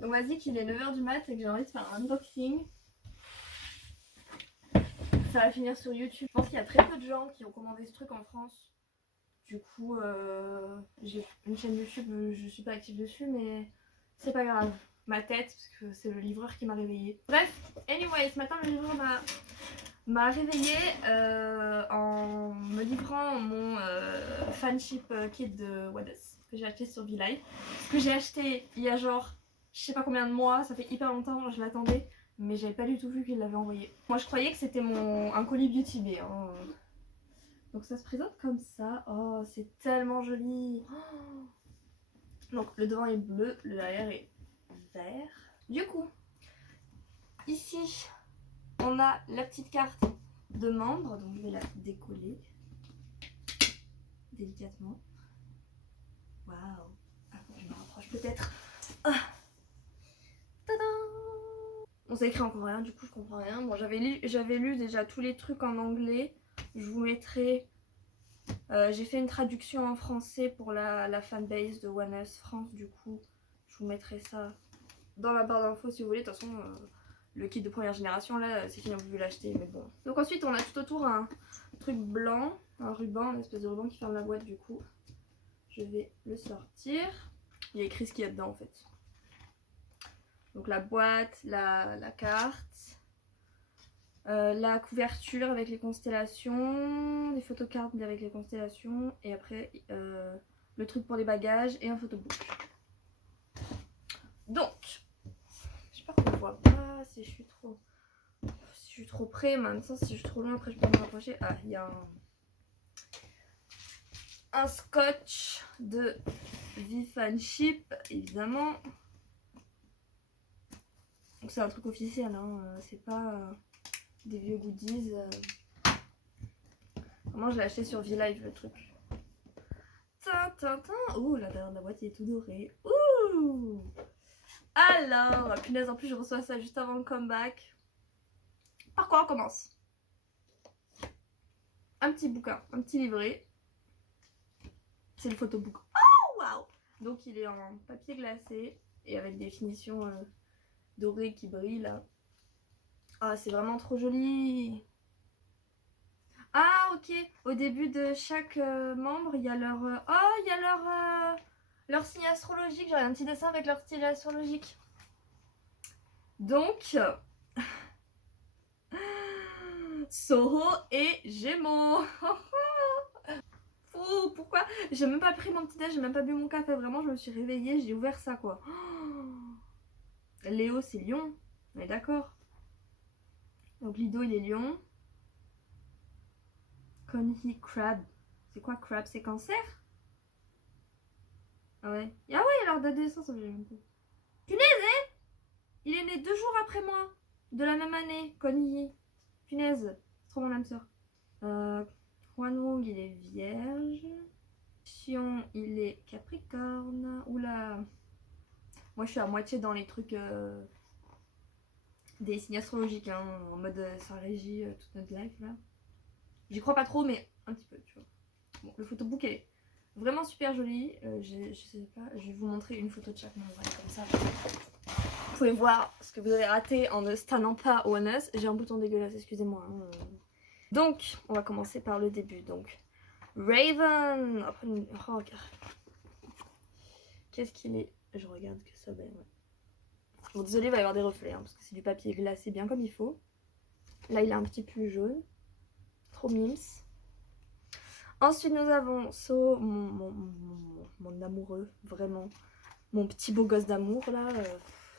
Donc vas-y qu'il est 9h du mat et que j'ai envie de faire un unboxing. Ça va finir sur YouTube. Je pense qu'il y a très peu de gens qui ont commandé ce truc en France. Du coup, j'ai une chaîne YouTube, je suis pas active dessus, mais c'est pas grave. Ma tête, parce que c'est le livreur qui m'a réveillée. Bref, anyway, ce matin le livreur m'a réveillée en me livrant mon fanship kit de Wadas que j'ai acheté sur VLive. Ce que j'ai acheté il y a genre je sais pas combien de mois, ça fait hyper longtemps, je l'attendais, mais j'avais pas du tout vu qu'il l'avait envoyé. Moi je croyais que c'était un colis Beauty Bay. Hein. Donc ça se présente comme ça. Oh, c'est tellement joli. Oh. Donc le devant est bleu, le derrière est vert. Du coup, ici, on a la petite carte de membre. Donc je vais la décoller délicatement. Waouh. Attends, je me rapproche peut-être. Ah. Tadam. On s'est écrit en coréen, du coup je comprends rien. Bon, j'avais lu déjà tous les trucs en anglais. Je vous mettrai... j'ai fait une traduction en français pour la fanbase de One Us France, du coup je vous mettrai ça dans la barre d'infos si vous voulez. De toute façon le kit de première génération là c'est fini, vous pouvez l'acheter, mais bon. Donc ensuite on a tout autour un truc blanc, un ruban, une espèce de ruban qui ferme la boîte. Du coup je vais le sortir. Il y a écrit ce qu'il y a dedans en fait. Donc la boîte, la carte, la couverture avec les constellations, des photocards avec les constellations, et après le truc pour les bagages et un photobook. Donc, j'espère qu'on ne voit pas si je suis trop près, mais en même temps si je suis trop loin après je peux me rapprocher. Ah, il y a un scotch de V-Fanship évidemment. Donc c'est un truc officiel, hein, c'est pas des vieux goodies. Vraiment, je l'ai acheté sur VLive le truc. Ouh, la derrière de la boîte il est tout doré. Ouh. Alors, punaise, en plus je reçois ça juste avant le comeback. Par quoi on commence? Un petit bouquin, un petit livret. C'est le photobook. Oh waouh. Donc il est en papier glacé et avec des finitions dorées qui brillent là. Ah, c'est vraiment trop joli. Ah ok, au début de chaque membre, il y a leur... oh, il y a leur signe astrologique. J'aurais un petit dessin avec leur style astrologique. Donc... Soho et Gémeaux. Oh, pourquoi? J'ai même pas pris mon petit déj, j'ai même pas bu mon café. Vraiment, je me suis réveillée, j'ai ouvert ça quoi. Léo, c'est Lion. On est d'accord. Donc Lido, il est Lion. Conhi, Crab. C'est quoi Crab? C'est Cancer? Ah ouais. Ah ouais, alors date de naissance, j'ai même pas. Punaise, hein? Il est né 2 jours après moi. De la même année. Conhi. Punaise. C'est trop mon âme sœur. Hwanwoong, il est Vierge. Xion, il est Capricorne. Oula. Moi, je suis à moitié dans les trucs des signes astrologiques, hein, en mode ça régit toute notre life là. J'y crois pas trop, mais un petit peu, tu vois. Bon, le photobook est vraiment super joli. Je sais pas, je vais vous montrer une photo de chaque membre comme ça. Vous pouvez voir ce que vous avez raté en ne stannant pas One Us. J'ai un bouton dégueulasse, excusez-moi. Hein. Donc, on va commencer par le début. Donc, Raven. Après, oh, qu'est-ce qu'il est? Je regarde que ça, ben ouais. Bon, désolé, il va y avoir des reflets, hein, parce que c'est du papier glacé bien comme il faut. Là, il est un petit peu jaune. Trop mims. Ensuite, nous avons So, mon amoureux, vraiment. Mon petit beau gosse d'amour, là.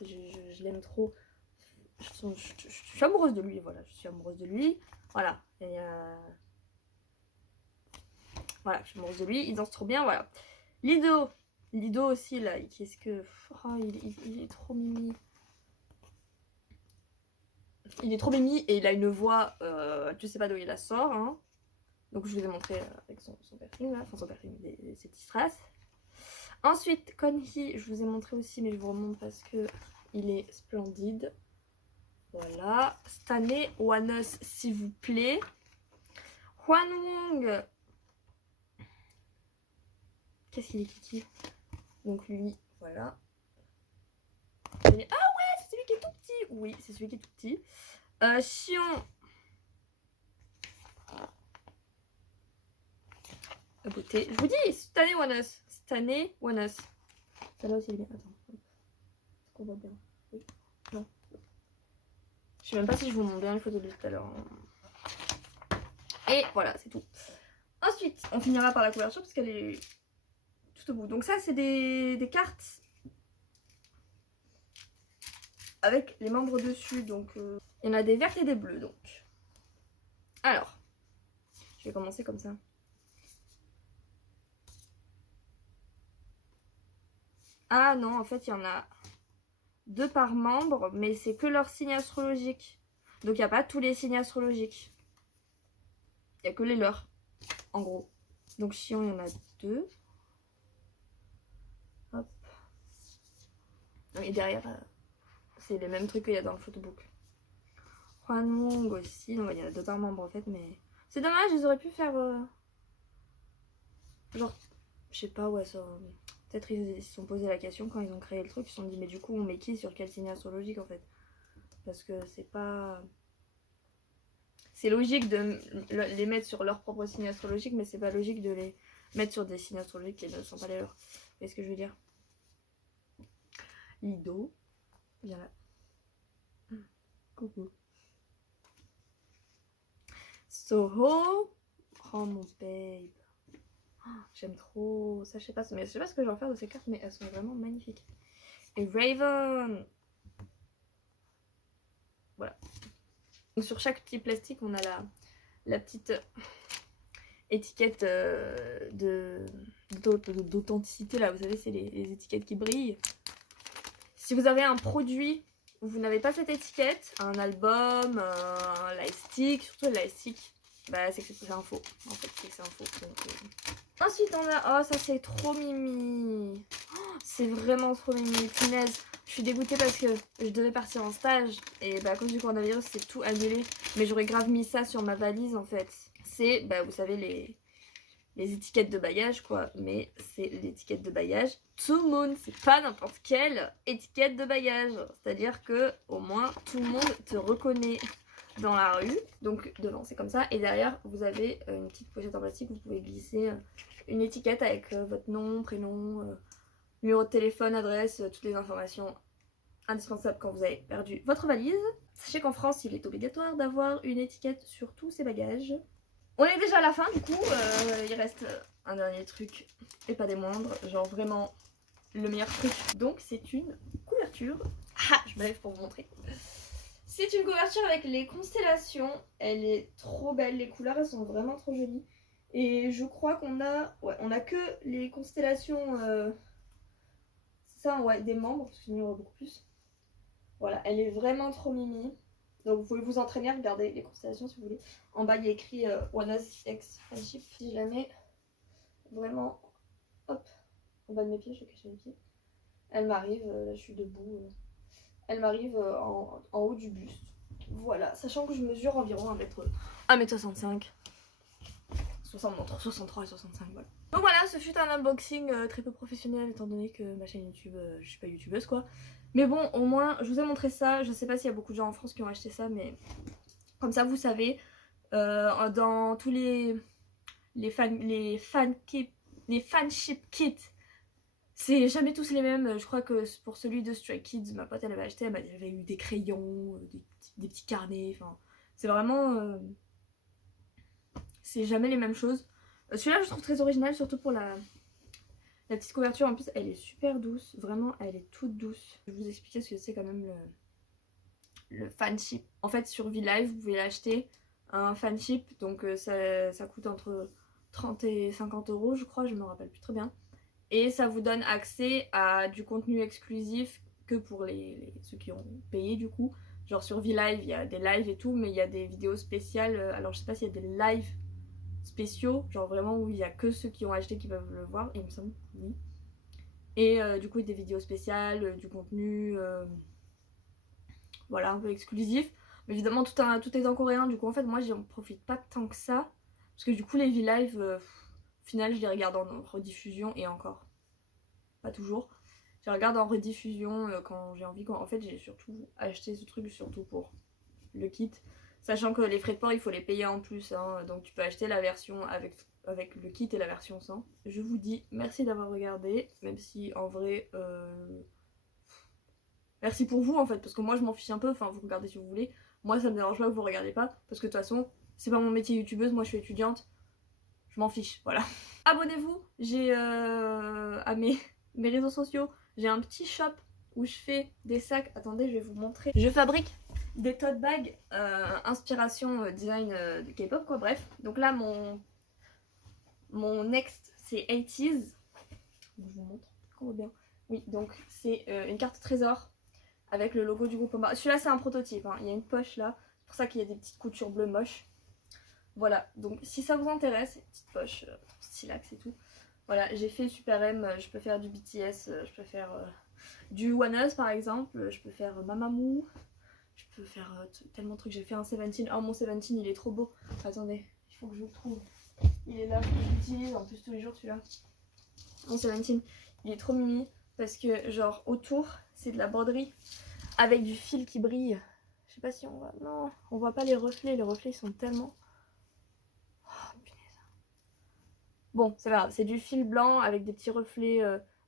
Je l'aime trop. Je suis amoureuse de lui, voilà. Je suis amoureuse de lui. Voilà. Et voilà, je suis amoureuse de lui. Il danse trop bien, voilà. Lido. Lido aussi, là. Qu'est-ce que... Oh, il est trop mimi. Il est trop mimi et il a une voix, je sais pas d'où il la sort. Hein. Donc je vous ai montré avec son perfume là, enfin son perfume, ses petits strass. Ensuite, Conhi, je vous ai montré aussi, mais je vous remonte parce que il est splendide. Voilà. Cette année, One Us, s'il vous plaît. Hwanwoong. Qu'est-ce qu'il est kiki? Donc lui, voilà. Oui, c'est celui qui est tout petit. Sion. La beauté. Je vous dis, cette année One Us. Cette année One Us. Celle-là aussi, elle est bien. Attends. Est-ce qu'on voit bien? Oui. Non. Je sais même pas si je vous montre bien les photos de tout à l'heure. Et voilà, c'est tout. Ensuite, on finira par la couverture parce qu'elle est tout au bout. Donc ça, c'est des cartes avec les membres dessus. Donc il y en a des vertes et des bleues. Donc alors, je vais commencer comme ça. Ah non, en fait, il y en a 2 par membre, mais c'est que leur signe astrologique. Donc il n'y a pas tous les signes astrologiques. Il n'y a que les leurs, en gros. Donc Chion, il y en a 2. Hop. Et derrière, c'est les mêmes trucs qu'il y a dans le photobook. Juan Mong aussi, donc il y en a 2 par membre en fait, mais c'est dommage, ils auraient pu faire genre, je sais pas, ouais, ça. Peut-être ils se sont posé la question quand ils ont créé le truc, ils se sont dit mais du coup on met qui sur quel signe astrologique en fait? Parce que c'est pas... C'est logique de les mettre sur leur propre signe astrologique, mais c'est pas logique de les mettre sur des signes astrologiques qui ne sont pas les leurs. Vous voyez ce que je veux dire? Lido, viens là. Coucou. Soho, oh mon babe. J'aime trop ça, je sais pas ce que je vais en faire de ces cartes, mais elles sont vraiment magnifiques. Et Raven. Voilà. Donc sur chaque petit plastique, on a la petite étiquette d'authenticité là, vous savez, c'est les étiquettes qui brillent. Si vous avez un produit où vous n'avez pas cette étiquette, un album, un lightstick, surtout le lightstick, bah c'est que c'est un faux. En fait, c'est que c'est un faux. Donc, Ensuite, on a... Oh, ça c'est trop mimi. Oh, c'est vraiment trop mimi. Punaise. Je suis dégoûtée parce que je devais partir en stage. Et bah, à cause du coronavirus, c'est tout annulé. Mais j'aurais grave mis ça sur ma valise en fait. C'est, bah, vous savez, les étiquettes de bagages quoi. Mais c'est l'étiquette de bagage tout le monde. C'est pas n'importe quelle étiquette de bagage. C'est-à-dire que au moins tout le monde te reconnaît dans la rue. Donc devant c'est comme ça. Et derrière vous avez une petite pochette en plastique. Vous pouvez glisser une étiquette avec votre nom, prénom, numéro de téléphone, adresse, toutes les informations indispensables quand vous avez perdu votre valise. Sachez qu'en France il est obligatoire d'avoir une étiquette sur tous ses bagages. On est déjà à la fin du coup, il reste un dernier truc et pas des moindres, genre vraiment le meilleur truc. Donc c'est une couverture. Ah, je me lève pour vous montrer. C'est une couverture avec les constellations, elle est trop belle, les couleurs elles sont vraiment trop jolies. Et je crois qu'on a, ouais, on a que les constellations, c'est ça, ouais, des membres, parce qu'il y en aura beaucoup plus. Voilà, elle est vraiment trop mimi. Donc vous pouvez vous entraîner à regarder les constellations si vous voulez. En bas il y a écrit One Us X Friendship. Si jamais, vraiment, hop, en bas de mes pieds, je vais cacher mes pieds. Elle m'arrive, là je suis debout, elle m'arrive en haut du buste. Voilà, sachant que je mesure environ 1m65. 60, entre 63 et 65, voilà. Donc voilà, ce fut un unboxing très peu professionnel étant donné que ma chaîne YouTube, je suis pas youtubeuse quoi. Mais bon, au moins, je vous ai montré ça. Je sais pas s'il y a beaucoup de gens en France qui ont acheté ça, mais comme ça vous savez, dans tous les fanship kits, c'est jamais tous les mêmes. Je crois que pour celui de Stray Kids, ma pote elle avait acheté, elle avait eu des crayons, des petits carnets, enfin c'est vraiment... c'est jamais les mêmes choses. Celui-là je trouve très original, surtout pour la petite couverture. En plus elle est super douce, vraiment elle est toute douce. Je vais vous expliquer ce que c'est quand même le fanship. En fait sur VLive vous pouvez l'acheter, un fanship, donc ça coûte entre 30 et 50 € je crois, je me rappelle plus très bien. Et ça vous donne accès à du contenu exclusif que pour ceux qui ont payé du coup. Genre sur VLive il y a des lives et tout, mais il y a des vidéos spéciales. Alors je sais pas s'il y a des lives spéciaux, genre vraiment où il y a que ceux qui ont acheté qui peuvent le voir, il me semble, oui. Et du coup des vidéos spéciales, du contenu, voilà, un peu exclusif. Mais évidemment tout est en coréen, du coup en fait moi j'en profite pas tant que ça. Parce que du coup les VLive, au final je les regarde en rediffusion et encore. Pas toujours. Je regarde en rediffusion quand j'ai envie. En fait, j'ai surtout acheté ce truc surtout pour le kit. Sachant que les frais de port, il faut les payer en plus. Hein, donc tu peux acheter la version avec le kit et la version sans. Je vous dis merci d'avoir regardé. Même si en vrai... Merci pour vous en fait. Parce que moi je m'en fiche un peu. Enfin vous regardez si vous voulez. Moi ça me dérange pas que vous regardez pas. Parce que de toute façon, c'est pas mon métier youtubeuse. Moi je suis étudiante. Je m'en fiche. Voilà. Abonnez-vous. J'ai à mes réseaux sociaux. J'ai un petit shop où je fais des sacs. Attendez, je vais vous montrer. Je fabrique des tote bags inspiration design de K-pop quoi, bref. Donc là mon next c'est 80s. Je vous montre, on voit bien. Oui, donc c'est une carte trésor avec le logo du groupe Oma. Celui-là c'est un prototype, hein. Il y a une poche là, c'est pour ça qu'il y a des petites coutures bleues moches. Voilà, donc si ça vous intéresse, une petite poche stylax et tout. Voilà, j'ai fait Super M, je peux faire du BTS, je peux faire du One Us par exemple, je peux faire Mamamoo. Je peux faire tellement de trucs. J'ai fait un 17. Oh mon 17 il est trop beau. Attendez, il faut que je le trouve. Il est là, je l'utilise en plus tous les jours celui-là. Mon 17 il est trop mimi. Parce que genre autour c'est de la broderie avec du fil qui brille. Je sais pas si on voit. Non, on voit pas les reflets. Les reflets ils sont tellement... Oh punaise. Bon c'est pas grave. C'est du fil blanc avec des petits reflets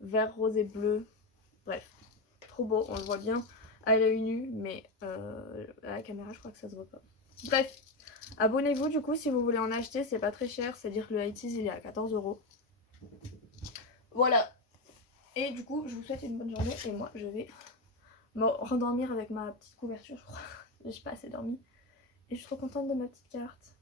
vert, rose et bleu. Bref, trop beau, on le voit bien à l'œil nu, mais à la caméra je crois que ça se voit pas. Bref, abonnez-vous du coup si vous voulez en acheter, c'est pas très cher, c'est-à-dire que le IT's il est à 14 €. Voilà. Et du coup je vous souhaite une bonne journée et moi je vais me rendormir avec ma petite couverture je crois. J'ai pas assez dormi. Et je suis trop contente de ma petite carte.